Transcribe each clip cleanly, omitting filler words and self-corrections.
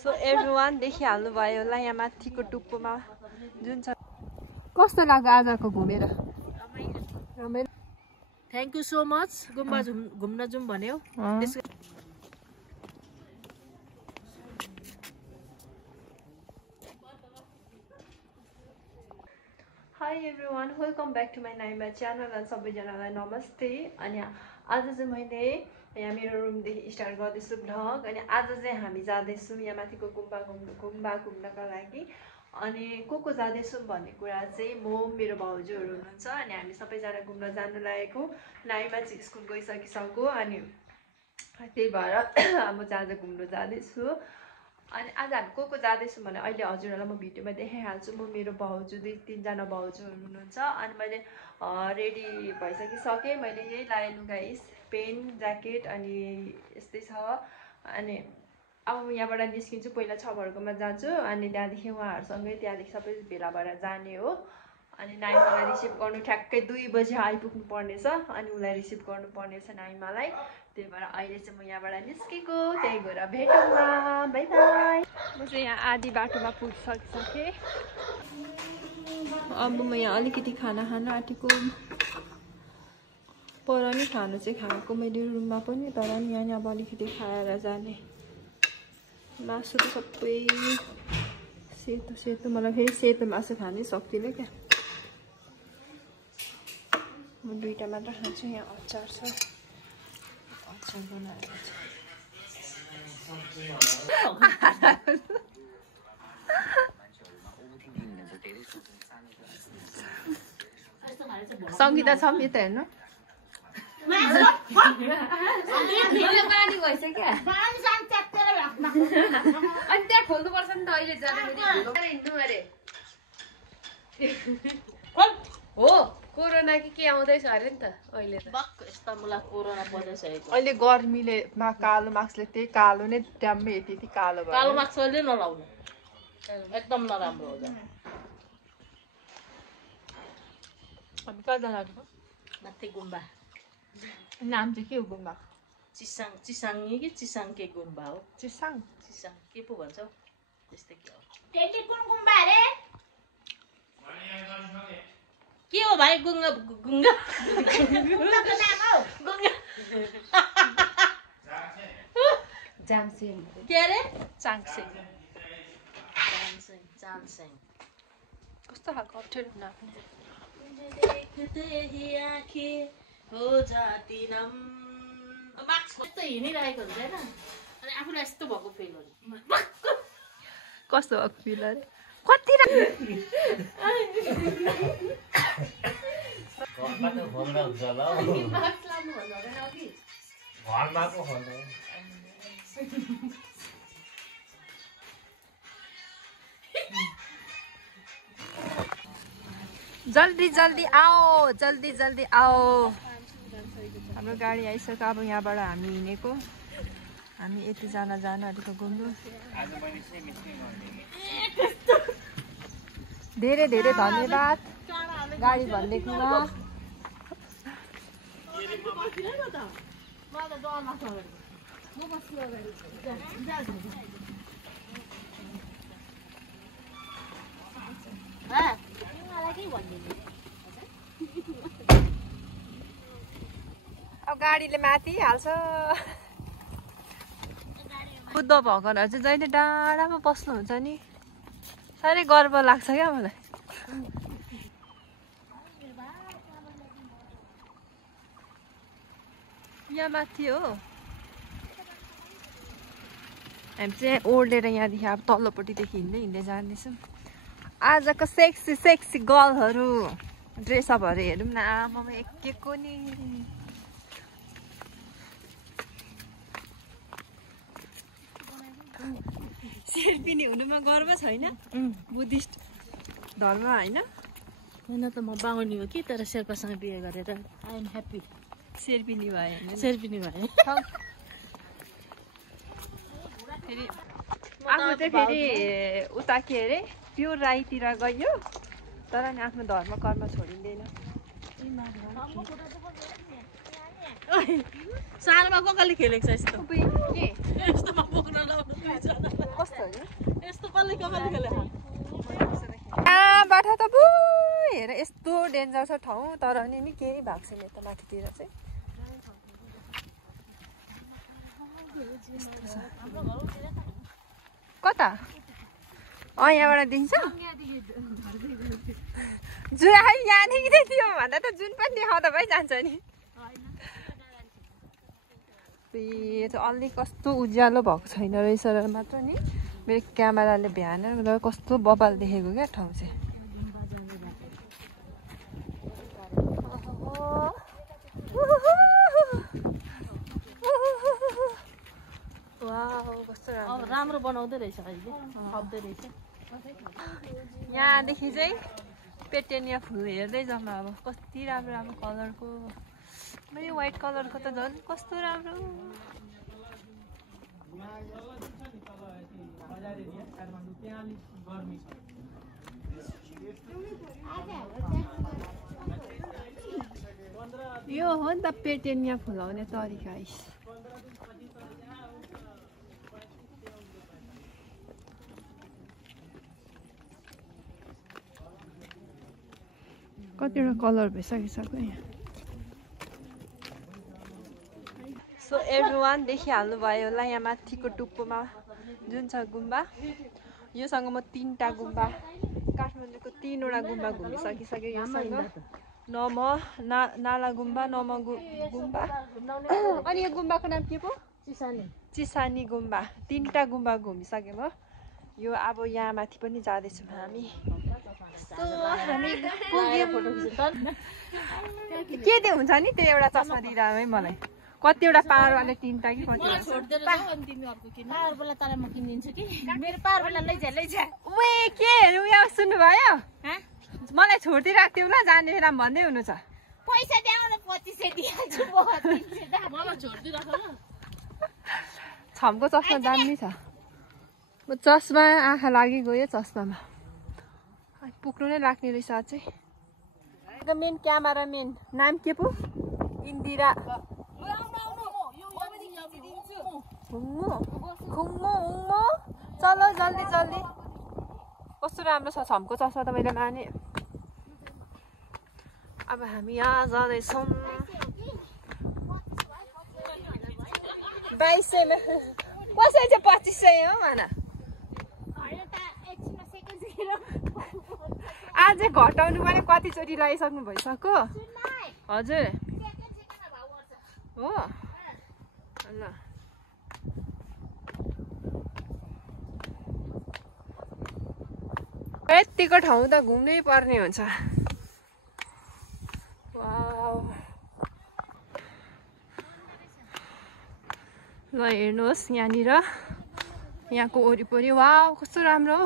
So everyone देखिहाल्नु भयो होला यहाँ माथिको टुप्पोमा जुन छ। कस्तो लाग्यो आजको घुमेर? रमाइलो। Thank you so much. गुम्बा घुम्न जाउँ भन्यो। Hi everyone, welcome back to my Naima channel अनि सबैजनालाई नमस्ते। अनि आज चाहिँ मैले यहाँ मेरो रुमदेखि स्टार्ट गर्दैछु भ्लग। अनि आज चाहिँ हामी जाँदैछौँ यहाँ माथिको गुम्बा घुम्नका लागि। अनि को जाँदैछौँ भन्ने कुरा चाहिँ म मेरो भाउजूहरू हुनुहुन्छ अनि हामी सबैजना घुम्न जानु लागेको। नाइमा चाहिँ स्कुल गइसकिसक्यो अनि त्यही भएर म आज घुम्न जाँदैछु। अनि आज हामी को जाँदैछौँ भने अहिले हजुरहरूलाई म भिडियोमा देखाइहाल्छु। म मेरो भाउजू 2-3जना भाउजूहरू हुनुहुन्छ। अनि मैले रेडी भइसकिसकेँ। मैले यही लगाएँ लुगा, पेन्ट, ज्याकेट अनि यस्तै छ। अनि अब यहाँबाट निस्किन्छु, पहिला छबरकोमा जान्छु अनि त्यहाँदेखि उहाँहरूसँगै त्यहाँदेखि सबै भेला भएर जाने हो। अनि नाइमालाई रिसिभ गर्नु ठ्याक्कै 2 बजी आइपुग्नु पर्नेछ अनि उसलाई रिसिभ गर्नु पर्नेछ नाइमालाई। त्यही भएर अहिले चाहिँ म यहाँबाट निस्केको, त्यही गएर भेटौँ न, बाई बाई। म चाहिँ यहाँ आधी बाटोमा पुगिसकेँ। अब म यहाँ अलिकति खाना खान आँटेको। पर नि खाना चाहिँ खाएको मैले रुममा पनि, तर नि यहाँ अब अलिकति खाएर जाने। मासु त सबै सेतो सेतो, मलाई फेरि सेतो मासु खानै सक्दिनँ क्या। म 2टा मात्र खान्छु। यहाँ अचार छ, अचार बनाएर सङ्गीता छ नि त हेर्नु। पानी भइसक्यो अनि त्यहाँ खोल्नुपर्छ नि त अहिले जाँदाखेरि। हिँड्नु अरे हो, कोरोना के आउँदैछ अरे नि त अहिले त। यस्ता मलाई कोरोना परिसकेको। अहिले गर्मीले कालो मास्कले त्यही कालो नै ट्याम्मै यति कालो भयो। कालो मास्क अहिले नलाउनु, एकदम नराम्रो हो। हामी कहाँ जानु? माथि गुम्बा। नाम चाहिँ के हो गुम्बा? चिसाङ्गी कि चिसाङ्के गुम्बा हो। चिसाङ के पो भन्छौ त्यस्तै के हो। कुन गुम्बा अरे? के हो भाइ? गुङ्गा जामसेङ के अरे? चाङसेङ। चाङसेङ कस्तो खालको अप्ठ्यारो नाम हो जातिनम। मास्क यस्तो हिँडिरहेको हुँदैन अनि आफूलाई यस्तो भएको फिल हुन्छ। कस्तो भएको फिल अरे? कति जल्दी जल्दी आओ, जल्दी जल्दी आओ। हाम्रो गाडी आइसक्यो। अब यहाँबाट हामी हिँडेको, हामी यतिजना जानु आँटेको घुम्नु। धेरै धेरै धन्यवाद गाडी भनिदिएकोमा। अब गाडीले माथि हाल्छ। बुद्ध भगवानहरू चाहिँ जहिले डाँडामा बस्नुहुन्छ नि, साह्रै गर्व लाग्छ क्या मलाई। यहाँ माथि हो, हामी चाहिँ ओर्लेर यहाँदेखि अब तल्लोपट्टिदेखि हिँड्दै जाँदैछौँ। आजको सेक्सी सेक्सी गर्लहरू ड्रेसअपहरू हेरौँ न। आमामा एकेको नि शेर्पिनी हुनुमा गर्व छैन? बुद्धिस्ट धर्म होइन? होइन त म बाहुनी हो कि, तर शेर्पासँग बिहे गरेर आई एम ह्याप्पी। शेर्पिनी भयो होइन? शेर्पिनी भयो। फेरि आफ्नो चाहिँ फेरि उता के अरे प्योर राईतिर गयो, तर नि आफ्नो धर्म कर्म छोडिँदैन। सानोमा कसले खेलेको छ यस्तो? के यस्तोमा बोक्न लाउनु दुईजना। कस्तो यस्तो बल्ली कपाली खेले यहाँबाट त बु हेर यस्तो डेन्जर छ ठाउँ तर नि केही भएको छैन यता माथितिर चाहिँ कता यहाँबाट देखिन्छ जुन यहाँदेखि थियो भन्दा त जुन पनि देखाउँदा भइजान्छ नि अलि कस्तो उज्यालो भएको छैन रहेछ र मात्र नि मेरो क्यामेराले भ्यान कस्तो बबाल देखेको क्या ठाउँ चाहिँ राम्रो बनाउँदै रहेछ अहिले खप्दै रहेछ यहाँदेखि चाहिँ पेटेनिया फुल हेर्दै जाउँ अब कति राम्रो राम्रो कलरको मैले व्हाइट कलरको त झन् कस्तो राम्रो यो हो नि त पेटेनिया फुलाउने तरिका कतिवटा कलर भइसकिसक्यो यहाँ सो एभ्रिवान देखिहाल्नु भयो होला यहाँ माथिको टुप्पोमा जुन छ गुम्बा योसँग म 3टा गुम्बा काठमाडौँको 3वटा गुम्बा घुमिसकिसकेँ योसँग नाला गुम्बा गुम्बा अनि यो गुम्बाको नाम के पो चिसानी गुम्बा 3टा गुम्बा घुमिसक्यौँ हो यो अब यहाँ माथि पनि जाँदैछौँ हामी के दे हुन्छ नि त्यो एउटा चस्मा दिइरह है मलाई कतिवटा पावरवाले 3टा कि उयो के उयो सुन्नुभयो मलाई छोडिदिइरहेको थियो ल जाने बेला भन्दै हुनु छ छमको चस्मा दामी छ चस्मा आँखा लागि गयो चस्मामा पुग्नु नै लाग्ने रहेछ अझै मेन क्यामेरामेन नाम के पो इन्दिरा चल जल्दी जल्दी कस्तो राम्रो छ छमको चस्मा त मैले माने अब हामी यहाँ जाँदैछौँ 2200 कसै चाहिँ 2500 हो भन आज घटाउनु पनि कतिचोटि लगाइसक्नु भइसक्यो हजुर हो ल यतिको ठाउँ त घुम्नै पर्ने हुन्छ ल हेर्नुहोस् यहाँनिर यहाँको वरिपरि वाउ कस्तो राम्रो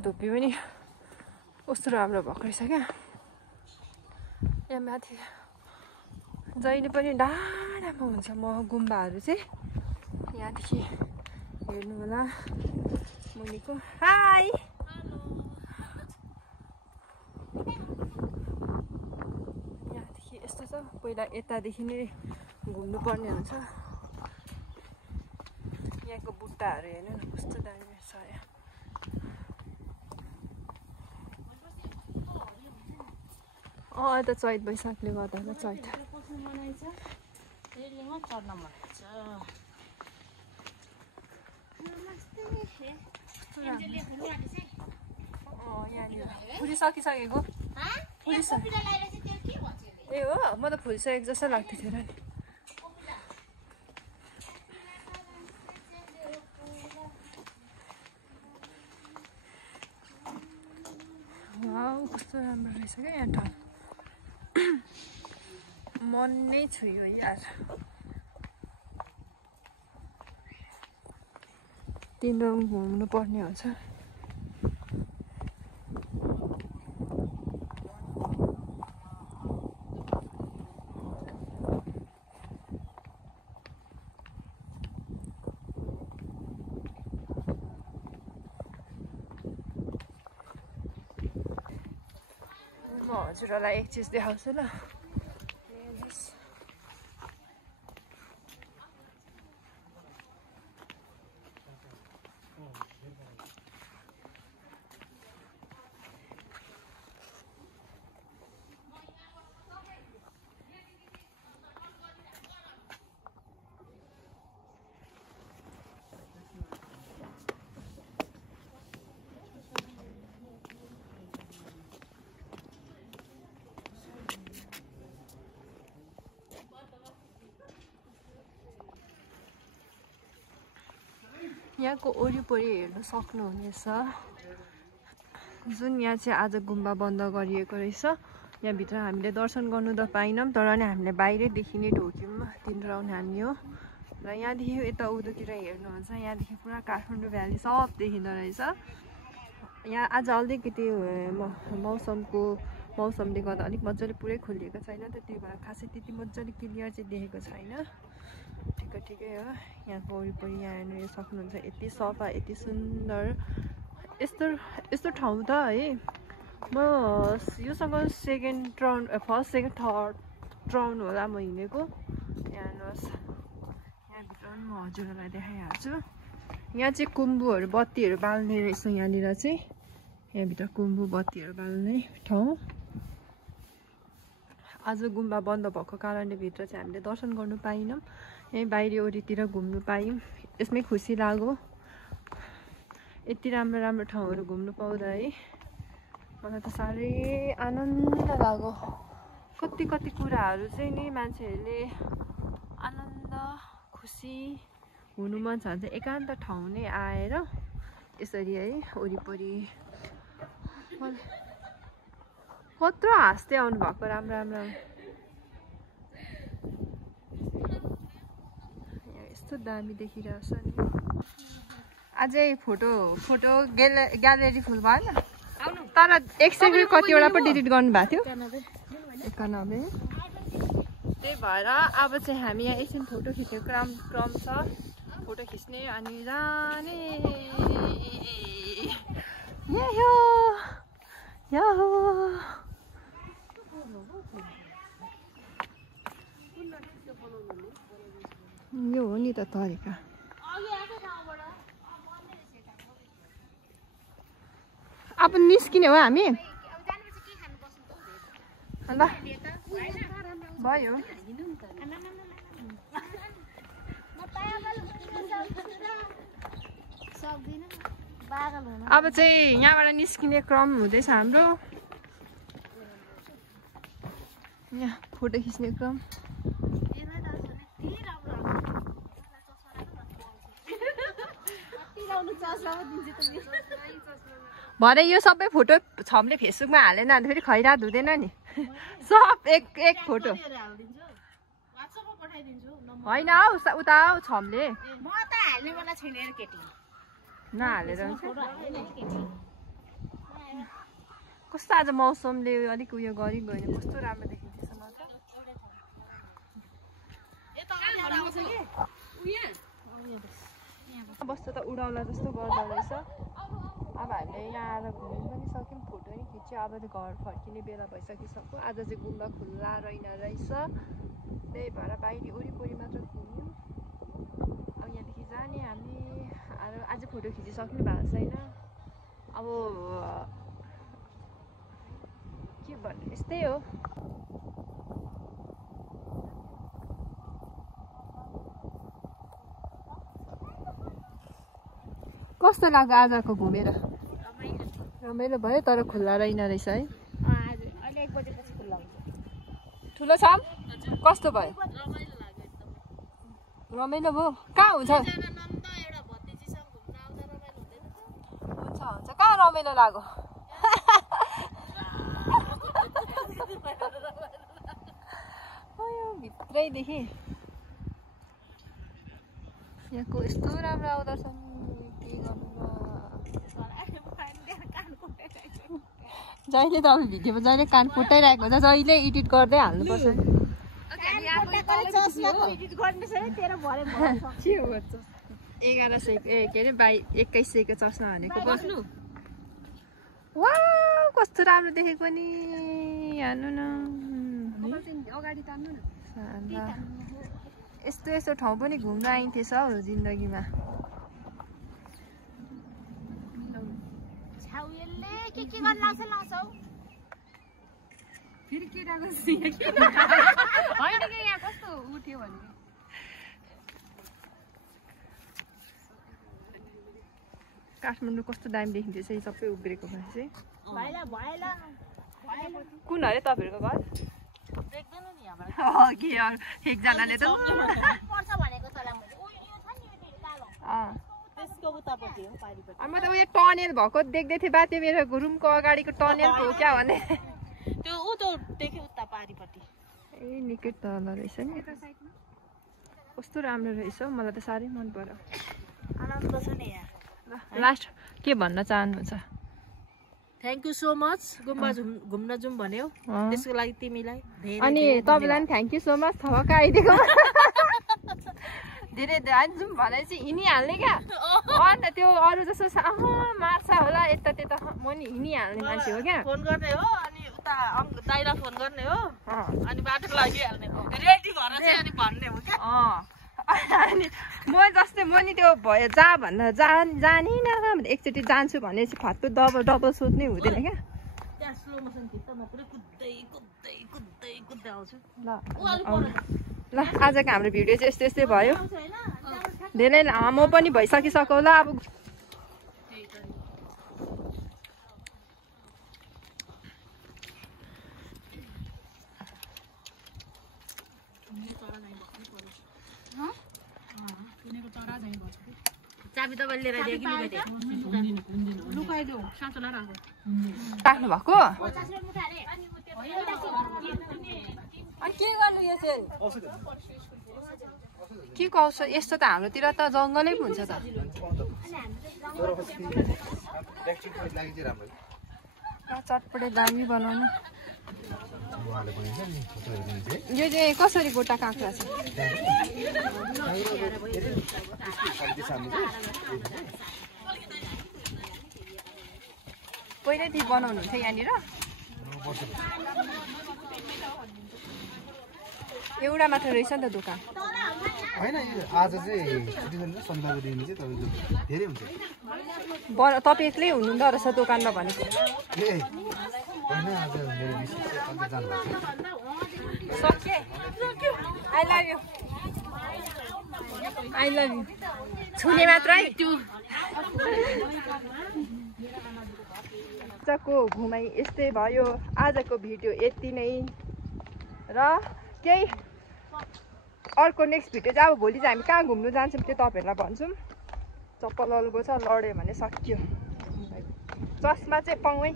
धुप्पी पनि कस्तो राम्रो भएको रहेछ क्या यहाँ माथि जहिले पनि डाँडामा हुन्छ म गुम्बाहरू चाहिँ यहाँदेखि हेर्नु होला मुनिको हाई यहाँदेखि यस्तो छ पहिला यतादेखि नै घुम्नु पर्ने हुन्छ यहाँको बुट्टाहरू हेर्नु न कस्तो दामी छ यहाँ त चैत वैशाखले गर्दा त चैत यहाँनिर फुलिसकिसकेको ए हो म त फुलिसकेको जस्तो लाग्थ्यो थियो नि कस्तो राम्रो रहेछ क्या यहाँ ठाउँ मन नै छुयो यार तिम्रो घुम्नु पर्ने हुन्छ हजुरहरूलाई एक चिज देखाउँछु ल। यहाँको वरिपरि हेर्न सक्नुहुनेछ जुन यहाँ चाहिँ आज गुम्बा बन्द गरिएको रहेछ। यहाँभित्र हामीले दर्शन गर्नु त पाइनौँ, तर नि हामीले बाहिरैदेखि नै ढोक्यौँ 3 राउन्ड हान्यो। र यहाँदेखि यता उधोतिर हेर्नुहुन्छ, यहाँदेखि पुरा काठमाडौँ भ्याली सब देखिँदो रहेछ। यहाँ आज अलिकति मौसमले गर्दा अलिक मजाले पुरै खोलिएको छैन, त्यही भएर खासै त्यति मजाले क्लियर चाहिँ देखेको छैन। ठिकै हो। यहाँको वरिपरि यहाँ हेर्नु सक्नुहुन्छ, यति सफा यति सुन्दर। यस्तो ठाउँ त है म योसँग फर्स्ट सेकेन्ड थर्ड राउन्ड होला म हिँडेको। यहाँ हेर्नुहोस्, यहाँभित्र पनि म हजुरहरूलाई देखाइहाल्छु। यहाँ चाहिँ कुम्बुहरू बत्तीहरू बाल्ने रहेछ। यहाँनिर चाहिँ यहाँभित्र कुम्बु बत्तीहरू बाल्ने ठाउँ। आज गुम्बा बन्द भएको कारणले भित्र चाहिँ हामीले दर्शन गर्नु पाइनौँ। यहीँ बाहिरी वरितिर घुम्नु पायौँ, यसमै खुसी लाग्यो। यति राम्रो ठाउँहरू घुम्नु पाउँदा है मलाई त साह्रै आनन्द लाग्यो। कति कुराहरू चाहिँ नि मान्छेहरूले आनन्द खुसी हुनु मन छ भने चाहिँ एकान्त ठाउँ नै आएर यसरी है वरिपरि कत्रो हाँस्दै आउनु भएको राम्रो। यस्तो दामी देखिरहेछ नि। अझै फोटो ग्यालेरी फुल भएन, तर 100 कतिवटा पो डिलिट गर्नु भएको थियो 91। त्यही भएर अब चाहिँ हामी यहाँ एकछिन फोटो खिच्ने क्रम छ। फोटो खिच्ने अनि जाने। यो हो नि त तरिका। अब निस्किने हो हामी। ल भयो। अब चाहिँ यहाँबाट निस्किने क्रम हुँदैछ हाम्रो। यहाँ फोटो खिच्ने क्रम। भरे यो सबै फोटो छमले फेसबुकमा हालेन भने फेरि खैरात हुँदैन नि। सब एक फोटो होइन हौ, उता हौ छमले नहालेर। कस्तो आज मौसमले अलिक उयो गरि गयो नि, कस्तो राम्रो देखिँदैछ म त। बस्दा त उडाउला जस्तो गर्दो रहेछ। अब हामीले यहाँ आएर घुम्नु पनि सक्यौँ, फोटो पनि खिच्यो। अब त घर फर्किने बेला भइसकिसक्यो। आज चाहिँ गुम्बा खुल्ला रहेछ, त्यही भएर बाहिरी वरिपरि मात्र घुम्यौँ। अब यहाँदेखि जाने हामी। आज फोटो खिचिसक्नु भएको छैन। अब के भन्नु, यस्तै हो। कस्तो लाग्यो आजको घुमेर? रमाइलो भयो, तर खुल्ला रहेछ है। ठुलो छ कस्तो भयो? रमाइलो भयो। कहाँ हुन्छ? हुन्छ कहाँ रमाइलो लाग्यो? भित्रैदेखि यहाँको यस्तो राम्रो आउँदो रहेछ। जहिले त अब भिडियोमा जहिले कान फुटाइरहेको हुन्छ, जहिले एडिट गर्दै हाल्नुपर्छ। के हो 1100 के अरे 2100 को चस्मा भनेको बस्नु वाउ कस्तो राम्रो देखेको नि हेर्नु न यस्तो यस्तो ठाउँ पनि घुम्न आइन्थेछ हौ जिन्दगीमा के गर्न लाउँछ लाउँछौ फेरि केटाको होइन कि यहाँ कस्तो उठ्यो भने काठमाडौँ कस्तो दामी देखिन्छ चाहिँ सबै उब्रेको मान्छे भएला भएला कुन अरे तपाईँहरूको घर देख्दैन नि हाम्रो के एकजनाले त पर्छ भनेको तँलाई मैले ओ यो छ नि यो कालो त्यसको उतापट्टि हो पारिपट्टि म त उयो टनेल भएको देख्दै थिएँ बा त्यो मेरो रुमको अगाडिको टनेल हो क्या भने त्यो उ त देख्यो उता पारिपट्टि ए निकै तल रहेछ नि कस्तो राम्रो रहेछ हौ मलाई त साह्रै मन पर्यो आनन्द छ नि यहाँ लास्ट के भन्न चाहनुहुन्छ थ्याङ्क यू सो मच गुम्बा घुम्न जाउँ भन्यौ त्यसको लागि तिमीलाई धेरै अनि तपाईँलाई पनि थ्याङ्क यू सो मच थपक्क आइदिएको धेरै जाउँ भने चाहिँ हिँडिहाल्ने क्या अन्त त्यो अरू जस्तो मार्छ होला यता त्यता म नि हिँडिहाल्ने मान्छे हो क्या फोन गर्ने हो अनि उता दाइलाई फोन गर्ने हो अनि बाटो लागिहाल्ने हो रेडी भएर चाहिँ अनि भन्ने हो क्या अनि म जस्तै म नि त्यो भयो जा भन्दा जानिनँ एकचोटि जान्छु भने चाहिँ फत्तो डबल सोध्नै हुँदैन क्या त्यहाँ स्लो मोसन खिच्दा म पुरै कुद्दै कुद्दै कुद्दै कुद्दै आउँछु ल आजको हाम्रो भिडियो चाहिँ यस्तै यस्तै भयो धेरै लामो पनि भइसकिसक्यो होला अब चाबी तपाईँले लिएर लुकाइदेऊ साँचो लगाएको राख्नु भएको अनि के गर्नु यो चाहिँ के कौश यस्तो त हाम्रोतिर त जङ्गलै पो हुन्छ त चटपटे दामी बनाउनु यो चाहिँ कसरी गोटा काँक्रा छ पहिल्यैदेखि बनाउनुहुन्छ यहाँनिर एउटा मात्र रहेछ नि त दोकान होइन आज चाहिँ शनिबारको दिन चाहिँ तपाईँको धेरै हुन्छ तपाईँ एक्लै हुनुहुँदो रहेछ दोकानमा भनेको ए होइन आज मेरो मिसेस अन्त जानुभएको सक्यो I love you I love you छुने मात्र है त्यो आजको घुमाइ यस्तै भयो आजको भिडियो यति नै र केही अर्को नेक्स्ट भिडियो चाहिँ अब भोलि चाहिँ हामी कहाँ घुम्नु जान्छौँ त्यो तपाईँहरूलाई भन्छौँ चप्पल अल्गो छ लड्यो भने सक्यो चस्मा चाहिँ पाउँ है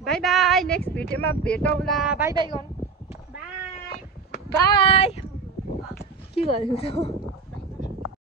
बाई बाई नेक्स्ट भिडियोमा भेटौँला बाई बाई गर्नु बाई बाई के गरेको